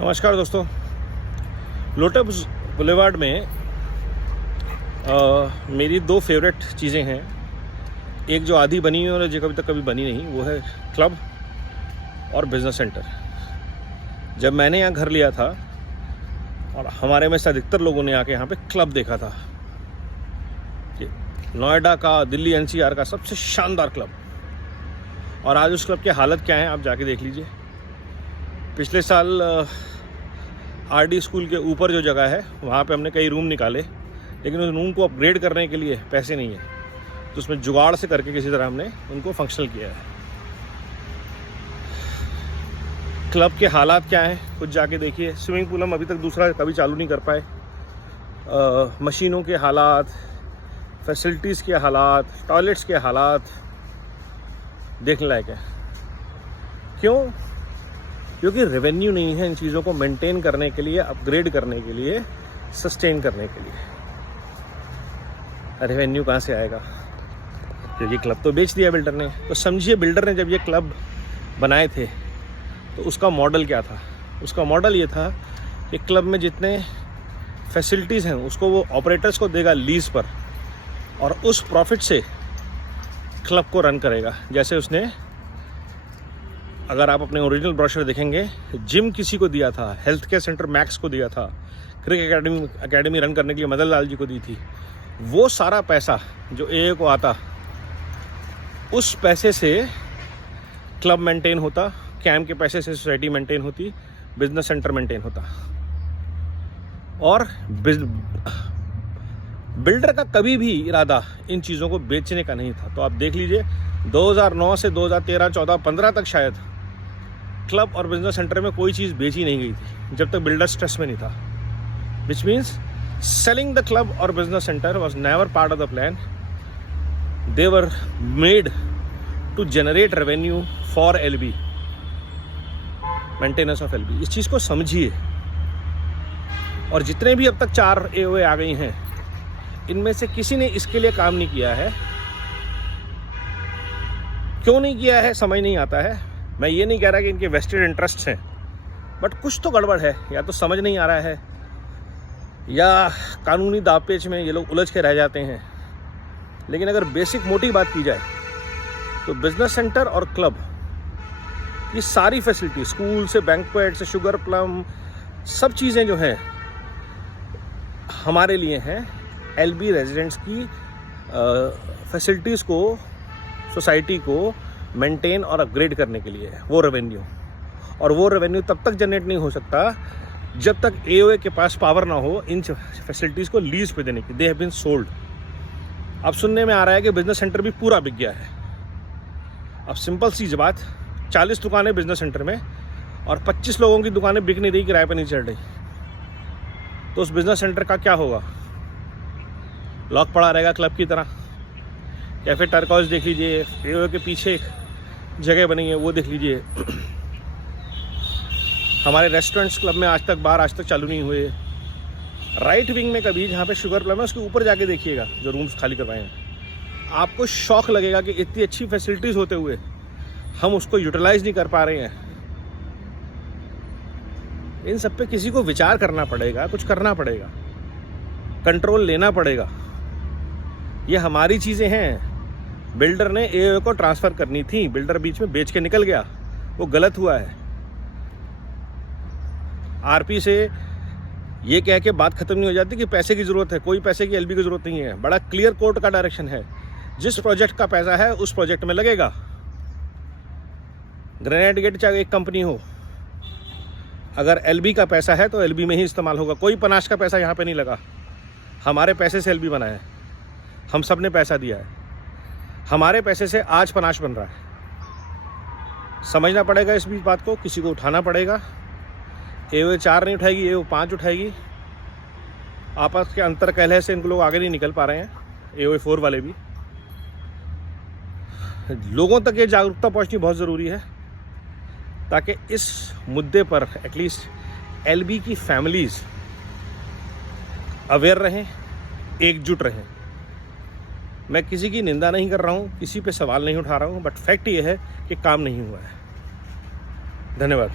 नमस्कार दोस्तों। Lotus boulevard में मेरी दो फेवरेट चीज़ें हैं। एक जो आधी बनी है और जो कभी तक कभी बनी नहीं, वो है क्लब और बिज़नेस सेंटर। जब मैंने यहाँ घर लिया था और हमारे में से अधिकतर लोगों ने आके यहाँ पे क्लब देखा था कि नोएडा का, दिल्ली एनसीआर का सबसे शानदार क्लब। और आज उस क्लब की हालत क्या है आप जाके देख लीजिए। पिछले साल आरडी स्कूल के ऊपर जो जगह है वहाँ पे हमने कई रूम निकाले, लेकिन उस रूम को अपग्रेड करने के लिए पैसे नहीं है, तो उसमें जुगाड़ से करके किसी तरह हमने उनको फंक्शनल किया है। क्लब के हालात क्या हैं कुछ जाके देखिए। स्विमिंग पूल हम अभी तक दूसरा कभी चालू नहीं कर पाए। मशीनों के हालात, फैसिलिटीज़ के हालात, टॉयलेट्स के हालात देखने लायक है। क्यों? क्योंकि रेवेन्यू नहीं है इन चीज़ों को मेंटेन करने के लिए, अपग्रेड करने के लिए, सस्टेन करने के लिए। रेवेन्यू कहाँ से आएगा? क्योंकि क्लब तो बेच दिया बिल्डर ने। तो समझिए, बिल्डर ने जब ये क्लब बनाए थे तो उसका मॉडल क्या था? उसका मॉडल ये था कि क्लब में जितने फैसिलिटीज़ हैं उसको वो ऑपरेटर्स को देगा लीज पर, और उस प्रॉफिट से क्लब को रन करेगा। जैसे उसने, अगर आप अपने ओरिजिनल ब्रोशर देखेंगे, जिम किसी को दिया था, हेल्थ केयर सेंटर मैक्स को दिया था, क्रिकेट एकेडमी रन करने के लिए मदन लाल जी को दी थी। वो सारा पैसा जो ए को आता, उस पैसे से क्लब मेंटेन होता, कैम्प के पैसे से सोसाइटी मेंटेन होती, बिजनेस सेंटर मेंटेन होता। और बिल्डर का कभी भी इरादा इन चीज़ों को बेचने का नहीं था। तो आप देख लीजिए, 2009 से 2013, 14, 15 तक शायद क्लब और बिजनेस सेंटर में कोई चीज़ बेची नहीं गई थी जब तक बिल्डर स्ट्रेस में नहीं था। Which means selling the club और business centre was never part of the plan. They were made to generate revenue for LB, maintenance of LB. इस चीज़ को समझिए। और जितने भी अब तक 4 एओए आ गई हैं, इनमें से किसी ने इसके लिए काम नहीं किया है। क्यों नहीं किया है समझ नहीं आता है। मैं ये नहीं कह रहा कि इनके वेस्टेड इंटरेस्ट्स हैं, बट कुछ तो गड़बड़ है। या तो समझ नहीं आ रहा है, या कानूनी दावपेच में ये लोग उलझ के रह जाते हैं। लेकिन अगर बेसिक मोटी बात की जाए तो बिजनेस सेंटर और क्लब, ये सारी फैसिलिटी, स्कूल से बैंक्वेट से शुगर प्लम, सब चीज़ें जो हैं हमारे लिए हैं एलबी रेजिडेंट्स की फैसिलिटीज़ को, सोसाइटी को मेंटेन और अपग्रेड करने के लिए है वो रेवेन्यू। और वो रेवेन्यू तब तक जनरेट नहीं हो सकता जब तक एओए के पास पावर ना हो इन फैसिलिटीज़ को लीज पे देने की। They have been sold. अब सुनने में आ रहा है कि बिजनेस सेंटर भी पूरा बिक गया है। अब सिंपल सी बात, 40 दुकानें बिजनेस सेंटर में और 25 लोगों की दुकानें बिक नहीं रही, किराए पर नहीं चढ़ रही, तो उस बिजनेस सेंटर का क्या होगा? लॉक पड़ा रहेगा क्लब की तरह। कैफे टर्कॉस देख लीजिए, एओए के पीछे एक जगह बनी है वो देख लीजिए। हमारे रेस्टोरेंट्स क्लब में आज तक चालू नहीं हुए। राइट विंग में कभी जहाँ पे शुगर प्लम है उसके ऊपर जाके देखिएगा, जो रूम्स खाली करवाए हैं, आपको शौक लगेगा कि इतनी अच्छी फैसिलिटीज़ होते हुए हम उसको यूटिलाइज नहीं कर पा रहे हैं। इन सब पे किसी को विचार करना पड़ेगा, कुछ करना पड़ेगा, कंट्रोल लेना पड़ेगा। ये हमारी चीज़ें हैं। बिल्डर ने एओए को ट्रांसफ़र करनी थी, बिल्डर बीच में बेच के निकल गया, वो गलत हुआ है। आरपी से ये कह के बात खत्म नहीं हो जाती कि पैसे की ज़रूरत है। कोई पैसे की एलबी की ज़रूरत नहीं है। बड़ा क्लियर कोर्ट का डायरेक्शन है, जिस प्रोजेक्ट का पैसा है उस प्रोजेक्ट में लगेगा। ग्रेनाइट गेट चाहे एक कंपनी हो, अगर एलबी का पैसा है तो एलबी में ही इस्तेमाल होगा। कोई पनाश का पैसा यहाँ पे नहीं लगा। हमारे पैसे से एलबी बना है, हम सब ने पैसा दिया है। हमारे पैसे से आज पनाश बन रहा है। समझना पड़ेगा इस बीच बात को, किसी को उठाना पड़ेगा। एओए 4 नहीं उठाएगी, एओए 5 उठाएगी। आपस के अंतर कलह से इनको लोग आगे नहीं निकल पा रहे हैं, एओए 4 वाले भी। लोगों तक ये जागरूकता पहुंचनी बहुत ज़रूरी है, ताकि इस मुद्दे पर एटलीस्ट एलबी की फैमिलीज़ अवेयर रहें, एकजुट रहें। मैं किसी की निंदा नहीं कर रहा हूँ, किसी पे सवाल नहीं उठा रहा हूँ, बट फैक्ट ये है कि काम नहीं हुआ है। धन्यवाद।